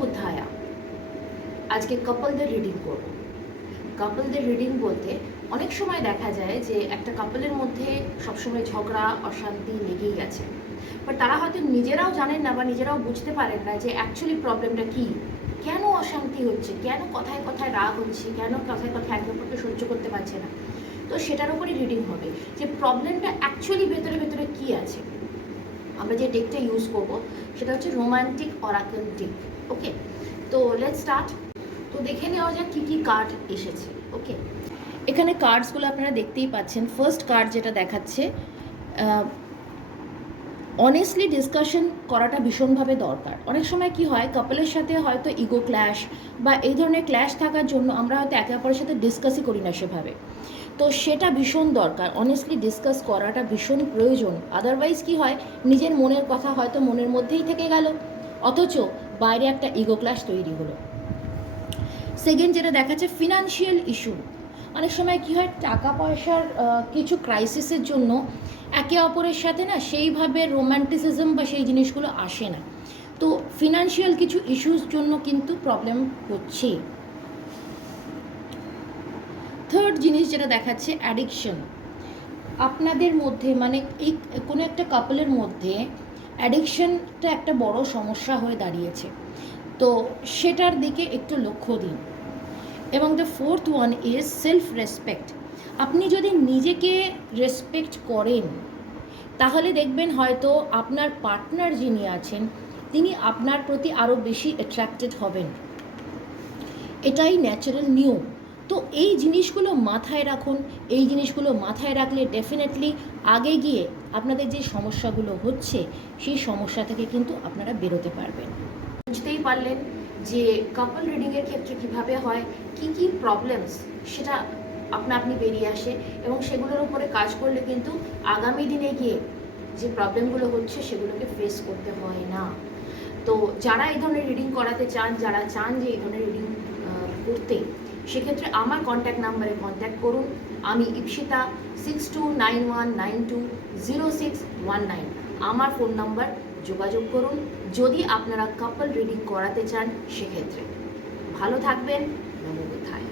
বুদ্ধায়া। আজকে কাপলদের রিডিং করব। কাপলদের রিডিং বলতে অনেক সময় দেখা যায় যে একটা কাপলের মধ্যে সবসময় ঝগড়া অশান্তি লেগেই গেছে, বাট তারা হয়তো নিজেরাও জানেন না বা নিজেরাও বুঝতে পারেন না যে অ্যাকচুয়ালি প্রবলেমটা কী, কেন অশান্তি হচ্ছে, কেন কথায় কথায় রাগ হচ্ছে, কেন কথায় কথায় একে অপরকে সহ্য করতে পারছে না। তো সেটার উপরই রিডিং হবে যে প্রবলেমটা অ্যাকচুয়ালি ভেতরে ভেতরে কী আছে। আমরা যে ডেকটা ইউজ করব সেটা হচ্ছে রোমান্টিক অরাকল ডেক। ওকে, তো লেটস স্টার্ট। তো দেখে নেওয়া যাক কী কী কার্ড এসেছে। ওকে, এখানে কার্ডসগুলো আপনারা দেখতেই পাচ্ছেন। ফার্স্ট কার্ড যেটা দেখাচ্ছে, অনেস্টলি ডিসকাশন করাটা ভীষণভাবে দরকার। অনেক সময় কি হয়, কাপলের সাথে হয়তো ইগো ক্ল্যাশ বা এই ধরনের ক্ল্যাশ থাকার জন্য আমরা হয়তো একে অপরের সাথে ডিসকাসই করি না সেভাবে। তো সেটা ভীষণ দরকার, অনেস্টলি ডিসকাস করাটা ভীষণ প্রয়োজন। আদারওয়াইজ কি হয়, নিজের মনের কথা হয়তো মনের মধ্যেই থেকে গেল, অথচ বাইরে একটা ইগো ক্ল্যাশ তৈরি হলো। সেকেন্ড যেটা দেখাচ্ছে, ফিনান্সিয়াল ইস্যু। অনেক সময় কি হয়, টাকা পয়সার কিছু ক্রাইসিসের জন্য একে অপরের সাথে না সেইভাবে রোম্যান্টিসিজম বা সেই জিনিসগুলো আসে না। তো ফিনান্সিয়াল কিছু ইস্যুস জন্য কিন্তু প্রবলেম হচ্ছে। থার্ড জিনিস যেটা দেখাচ্ছে, অ্যাডিকশন। আপনাদের মধ্যে মানে এই কোনো একটা কাপলের মধ্যে অ্যাডিকশনটা একটা বড় সমস্যা হয়ে দাঁড়িয়েছে, তো সেটার দিকে একটু লক্ষ্য দিন। এবং the fourth one is self respect. আপনি যদি নিজেকে রেসপেক্ট করেন তাহলে দেখবেন হয়তো আপনার পার্টনার যিনি আছেন তিনি আপনার প্রতি আরও বেশি অ্যাট্রাক্টেড হবেন। এটাই ন্যাচারাল নিয়ম। তো এই জিনিসগুলো মাথায় রাখুন। এই জিনিসগুলো মাথায় রাখলে ডেফিনেটলি আগে গিয়ে আপনাদের যে সমস্যাগুলো হচ্ছে সেই সমস্যা থেকে কিন্তু আপনারা বেরোতে পারবেন। বুঝতেই পারলেন যে কাপল রিডিংয়ের ক্ষেত্রে কিভাবে হয়, কি কি প্রবলেমস সেটা আপনি বেরিয়ে আসে, এবং সেগুলোর উপরে কাজ করলে কিন্তু আগামী দিনে গিয়ে যে প্রবলেমগুলো হচ্ছে সেগুলোকে ফেস করতে হয় না। তো যারা এই ধরনের রিডিং করাতে চান, যারা চান যে এই ধরনের রিডিং করতে, সেক্ষেত্রে আমার কন্ট্যাক্ট নাম্বারে কন্ট্যাক্ট করুন। আমি ইপসিতা 6291920619 আমার ফোন নাম্বার, যোগাযোগ করুন যদি আপনারা কাপল রিডিং করাতে চান। সেক্ষেত্রে ভালো থাকবেন। নমো বুদ্ধায়।